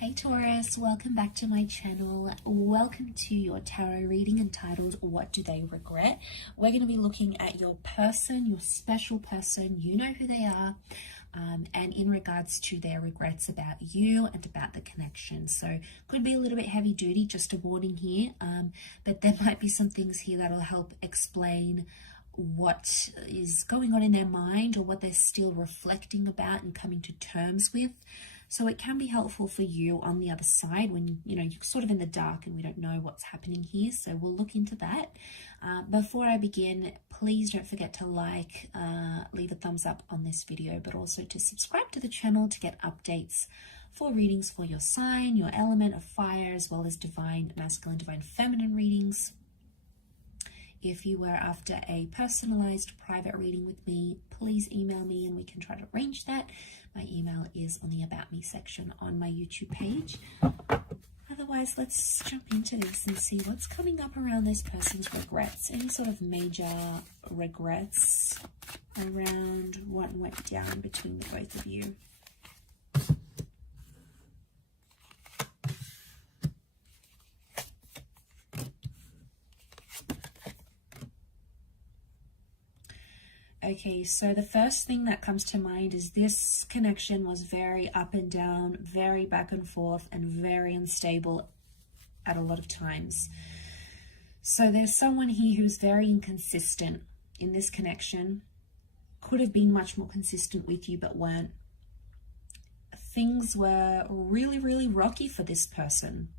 Hey Taurus, welcome back to my channel. Welcome to your tarot reading entitled What Do They Regret? We're going to be looking at your person, your special person. You know who they are, and in regards to their regrets about you and about the connection. So could be a little bit heavy duty, just a warning here, but there might be some things here that'll help explain what is going on in their mind or what they're still reflecting about and coming to terms with. So it can be helpful for you on the other side when, you're sort of in the dark and we don't know what's happening here. So we'll look into that. Before I begin, please don't forget to like, leave a thumbs up on this video, but also to subscribe to the channel to get updates for readings for your sign, your element of fire, as well as divine masculine, divine feminine readings. If you were after a personalized private reading with me, please email me and we can try to arrange that. My email is on the About Me section on my YouTube page. Otherwise, let's jump into this and see what's coming up around this person's regrets. Any sort of major regrets around what went down between the both of you. Okay, so the first thing that comes to mind is this connection was very up and down, very back and forth, and very unstable at a lot of times. So there's someone here who's very inconsistent in this connection. Could have been much more consistent with you, but weren't. Things were really, really rocky for this person.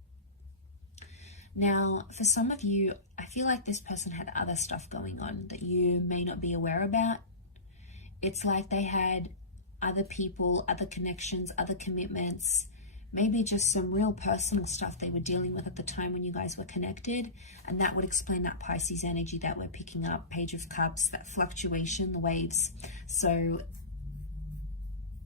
Now, for some of you, I feel like this person had other stuff going on that you may not be aware about. It's like they had other people, other connections, other commitments, maybe just some real personal stuff they were dealing with at the time when you guys were connected. And that would explain that Pisces energy that we're picking up, Page of Cups, that fluctuation, the waves. So,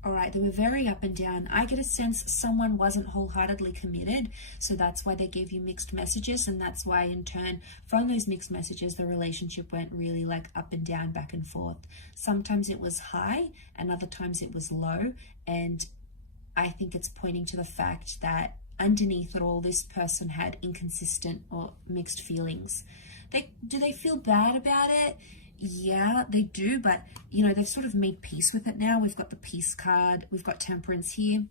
all right, they were very up and down. I get a sense someone wasn't wholeheartedly committed, so that's why they gave you mixed messages, and that's why in turn, from those mixed messages, the relationship went really like up and down, back and forth. Sometimes it was high, and other times it was low, and I think it's pointing to the fact that underneath it all, this person had inconsistent or mixed feelings. Do they feel bad about it? Yeah, they do, but they've sort of made peace with it now. We've got the peace card, we've got temperance here.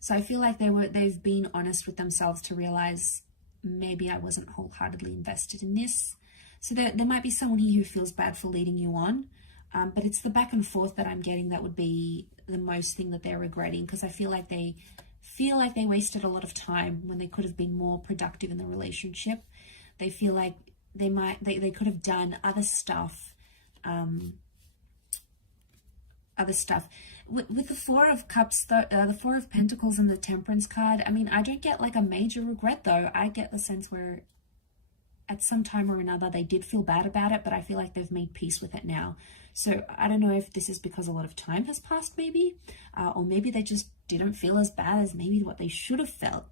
So I feel like they've been honest with themselves to realize maybe I wasn't wholeheartedly invested in this. So there might be someone here who feels bad for leading you on, but it's the back and forth that I'm getting that would be the most thing that they're regretting, because I feel like they wasted a lot of time when they could have been more productive in the relationship. They feel like they could have done other stuff, with the Four of Cups, the Four of Pentacles and the Temperance card. I mean, I don't get like a major regret though. I get the sense where at some time or another they did feel bad about it, but I feel like they've made peace with it now. So I don't know if this is because a lot of time has passed maybe, or maybe they just didn't feel as bad as maybe what they should have felt.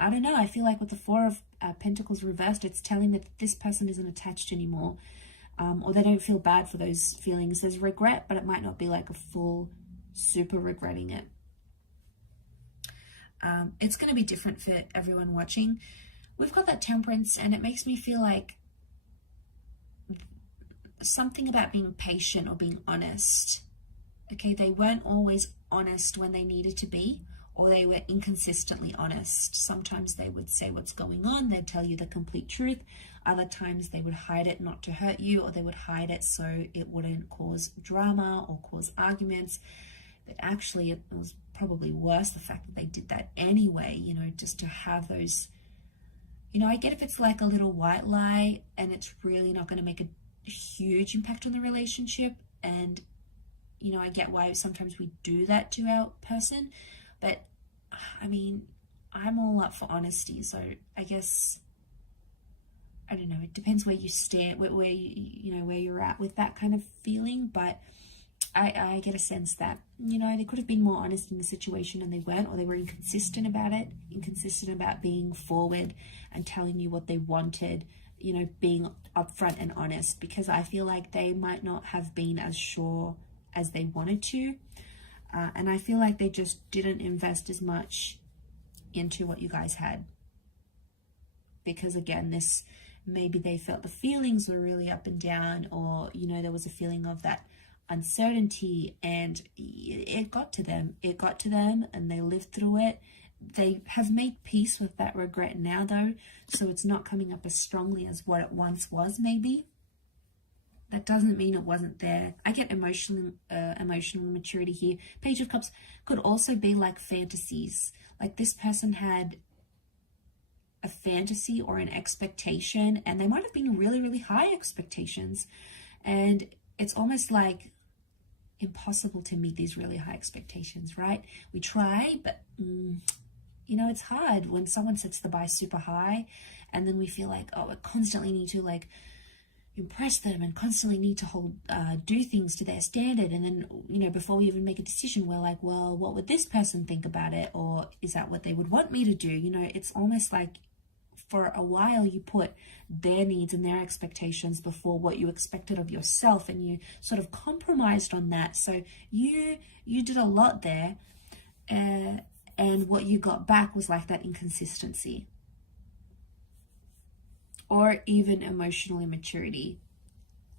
I don't know. I feel like with the Four of Pentacles reversed, it's telling me that this person isn't attached anymore, or they don't feel bad for those feelings. There's regret, but it might not be like a full super regretting it. It's going to be different for everyone watching. We've got that Temperance, and it makes me feel like something about being patient or being honest. Okay, they weren't always honest when they needed to be, or they were inconsistently honest. Sometimes they would say what's going on, they'd tell you the complete truth. Other times they would hide it not to hurt you, or they would hide it so it wouldn't cause drama or cause arguments. But actually it was probably worse, the fact that they did that anyway, just to have those, I get if it's like a little white lie and it's really not going to make a huge impact on the relationship. And, I get why sometimes we do that to our person. But I mean, I'm all up for honesty. So I guess, I don't know, it depends where you stand, where you're at with that kind of feeling. But I get a sense that, they could have been more honest in the situation and they weren't, or they were inconsistent about it, inconsistent about being forward and telling you what they wanted, being upfront and honest, because I feel like they might not have been as sure as they wanted to. And I feel like they just didn't invest as much into what you guys had. Because again, this, maybe they felt the feelings were really up and down, or, you know, there was a feeling of that uncertainty, and it got to them. It got to them and they lived through it. They have made peace with that regret now, though, so it's not coming up as strongly as what it once was, maybe. That doesn't mean it wasn't there. I get emotional maturity here. Page of Cups could also be like fantasies. Like this person had a fantasy or an expectation, and they might have been really, really high expectations. And it's almost like impossible to meet these really high expectations, right? We try, but you know, it's hard when someone sets the bar super high, and then we feel like, oh, I constantly need to like impress them and constantly need to do things to their standard. And then, you know, before we even make a decision, we're like, well, what would this person think about it? Or is that what they would want me to do? You know, it's almost like for a while you put their needs and their expectations before what you expected of yourself, and you sort of compromised on that. So you did a lot there, and what you got back was like that inconsistency, or even emotional immaturity.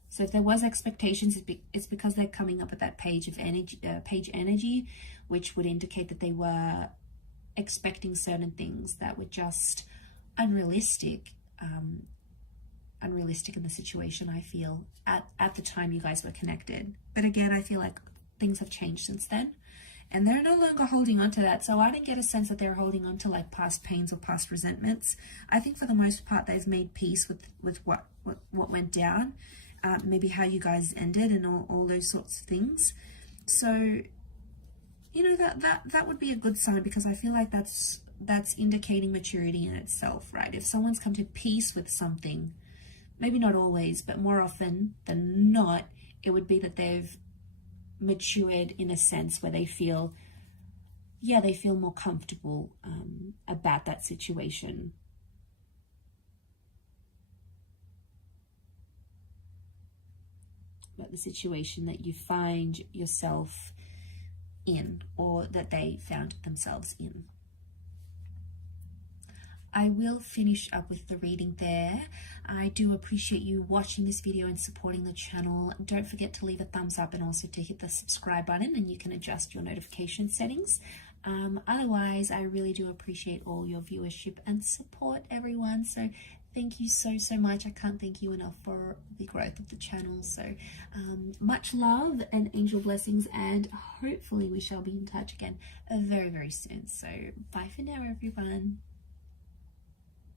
So if there was expectations, it's because they're coming up with that page energy, which would indicate that they were expecting certain things that were just unrealistic in the situation, I feel, at the time you guys were connected. But again, I feel like things have changed since then, and they're no longer holding on to that. So I didn't get a sense that they're holding on to like past pains or past resentments. I think for the most part they've made peace with what went down, maybe how you guys ended and all those sorts of things. So, you know, that would be a good sign, because I feel like that's indicating maturity in itself, right? If someone's come to peace with something, maybe not always, but more often than not, it would be that they've matured in a sense where they feel more comfortable about that situation. About the situation that you find yourself in, or that they found themselves in. I will finish up with the reading there. I do appreciate you watching this video and supporting the channel. Don't forget to leave a thumbs up and also to hit the subscribe button, and you can adjust your notification settings. Otherwise, I really do appreciate all your viewership and support, everyone. So thank you so much. I can't thank you enough for the growth of the channel. So much love and angel blessings, and hopefully we shall be in touch again very, very soon. So bye for now, everyone.